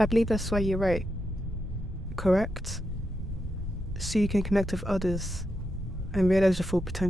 I believe that's why you're right. Correct? So you can connect with others and realize your full potential.